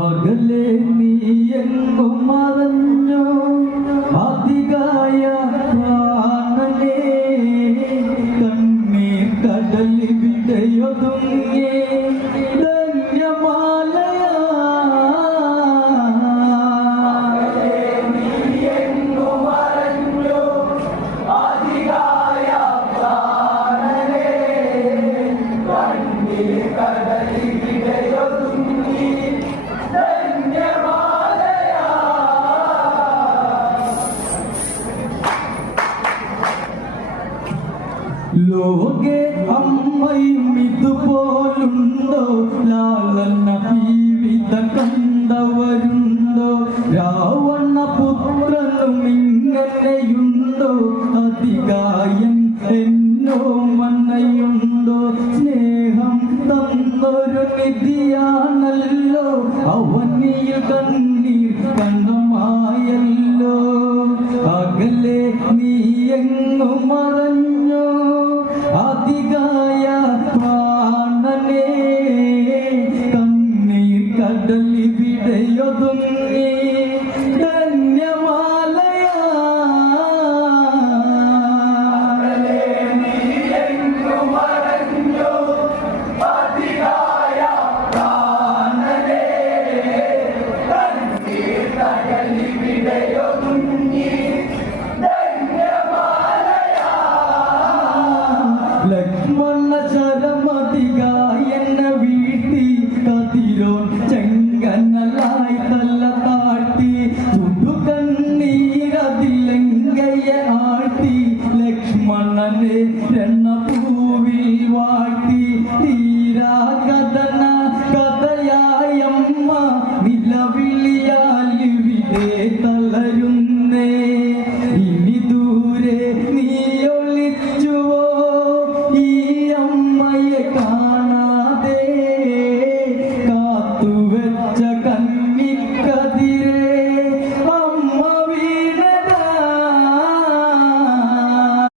അകലെ നീ എങ്ങും മറഞ്ഞോ അധികായ പ്രാണനേ കണ്ണീർ കടലിൽ വിടയൊതുങ്ങേ ലോകെ അമ്മയും ഇതുപോലുണ്ടോ ലാലന ജീവിതം കണ്ടവരുണ്ടോ രാവണ പുത്രനും ഇങ്ങനെയുണ്ടോ അധികായൻ എന്നോ മന്നയുണ്ടോ സ്നേഹം തന്നൊരു നിധിയാണല്ലോ അവനിൽ കണ്ണീർ കണ്ണമായല്ലോ അകലെ നീ എങ്ങു മറഞ്ഞോ അധികായ പ്രാണനേ കണ്ണീർ കടലിൽ വിടയൊതുങ്ങി ധന്യമാലയാ നീ എങ്ങു മറഞ്ഞോ അധികായ പ്രാണനേ കണ്ണീർ കടലിൽ വിടയൊതുങ്ങി ലക്ഷ്മണ ചരമതികായി എന്നെ വീഴ്ത്തി കതിരോൻ ചെങ്കനലായി തല താഴ്ത്തി ചുടുകണ്ണീരതിലെങ്കയെ ആഴ്ത്തി ലക്ഷ്മണനെ രണഭൂവിൽ വാഴ്ത്തി തീരാ കഥന കഥയായമ്മ നിലവിളി